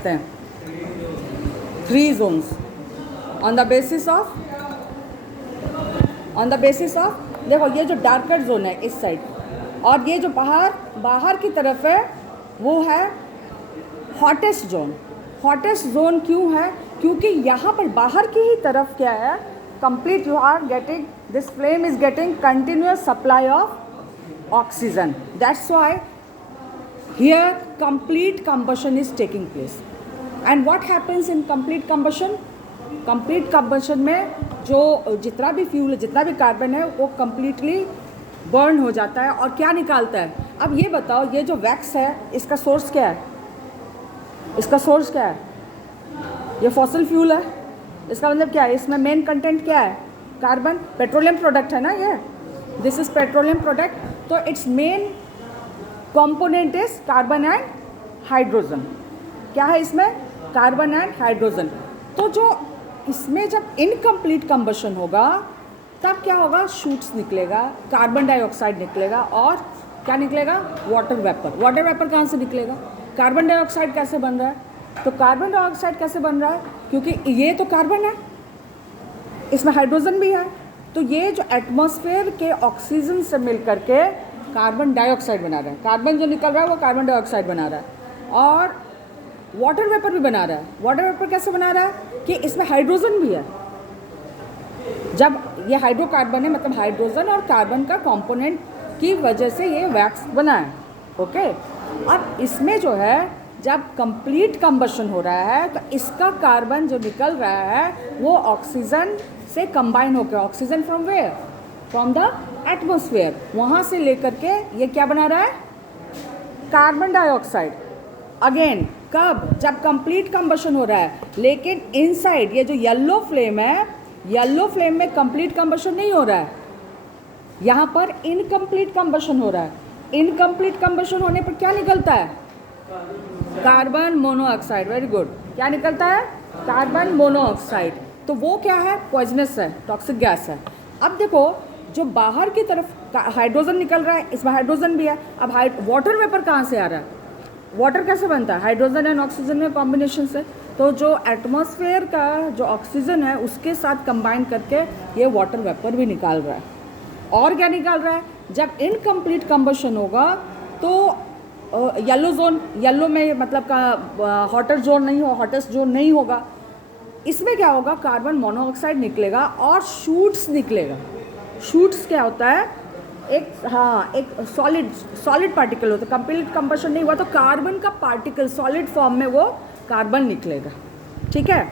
करते हैं? 3 zones on the basis of देखो, ये जो डार्कर जोन है इस साइड, और ये जो बाहर की तरफ है वो है हॉटेस्ट जोन। हॉटेस्ट जोन क्यों है? क्योंकि यहाँ पर बाहर की ही तरफ क्या है, complete you are getting, this flame is getting continuous supply of oxygen, that's why here complete combustion is taking place. And what happens in complete combustion? Complete combustion में जो जितना भी फ्यूल, जितना भी कार्बन है वो कंप्लीटली बर्न हो जाता है और क्या निकालता है? अब ये बताओ, ये जो वैक्स है इसका सोर्स क्या है? इसका सोर्स क्या है? ये फॉसिल फ्यूल है। इसका मतलब क्या है? इसमें मेन कंटेंट क्या है? कार्बन, पेट्रोलियम प्रोडक्ट है ना ये, दिस इज पेट्रोलियम प्रोडक्ट। तो it's main component is carbon and hydrogen. क्या है इसमें? Carbon and hydrogen. तो जो इसमें जब इनकम्प्लीट कंबशन होगा तब क्या होगा? शूट्स निकलेगा, कार्बन डाइऑक्साइड निकलेगा और क्या निकलेगा? Water vapour. वाटर वेपर कहाँ से निकलेगा? कार्बन डाइऑक्साइड कैसे बन रहा है? तो कार्बन डाइऑक्साइड कैसे बन रहा है? क्योंकि ये तो कार्बन है, इसमें हाइड्रोजन भी है, तो ये जो एटमॉस्फेयर के ऑक्सीजन से मिल करके कार्बन डाइऑक्साइड बना रहा है। कार्बन जो निकल रहा है वो कार्बन डाइऑक्साइड बना रहा है और वाटर वेपर भी बना रहा है। वाटर वेपर कैसे बना रहा है? कि इसमें हाइड्रोजन भी है। जब ये हाइड्रोकार्बन है, मतलब हाइड्रोजन और कार्बन का कंपोनेंट की वजह से ये वैक्स बना है। ओके, अब इसमें जो है जब कंप्लीट कंबशन हो रहा है तो इसका कार्बन जो निकल रहा है वो ऑक्सीजन से कंबाइन होकर, oxygen from where? From the atmosphere, वहाँ से लेकर के ये क्या बना रहा है? Carbon dioxide. अगेन कब? जब कंप्लीट कंबशन हो रहा है। लेकिन इनसाइड ये जो येलो फ्लेम है, येलो फ्लेम में कंप्लीट कंबशन नहीं हो रहा है, यहाँ पर इनकम्प्लीट कंबशन हो रहा है। इनकम्प्लीट कंबशन होने पर क्या निकलता है? Carbon monoxide. Very good. क्या निकलता है? Carbon monoxide. तो वो क्या है? पॉइजनस है, टॉक्सिक गैस है। अब देखो, जो बाहर की तरफ हाइड्रोजन निकल रहा है, इसमें हाइड्रोजन भी है। अब वाटर वेपर कहाँ से आ रहा है? वाटर कैसे बनता है? हाइड्रोजन एंड ऑक्सीजन में कॉम्बिनेशन से। तो जो एटमॉस्फेयर का जो ऑक्सीजन है उसके साथ कंबाइन करके ये वाटर वेपर भी निकाल रहा है। और क्या निकाल रहा है? जब इनकम्प्लीट कंबशन होगा तो येलो जोन, येलो में मतलब का हॉटेस्ट जोन नहीं हो, हॉटेस्ट जोन नहीं होगा। इसमें क्या होगा? कार्बन मोनोऑक्साइड निकलेगा और शूट्स निकलेगा। शूट्स क्या होता है? एक सॉलिड पार्टिकल होता है। कंप्लीट कंबशन नहीं हुआ तो कार्बन का पार्टिकल सॉलिड फॉर्म में वो कार्बन निकलेगा। ठीक है।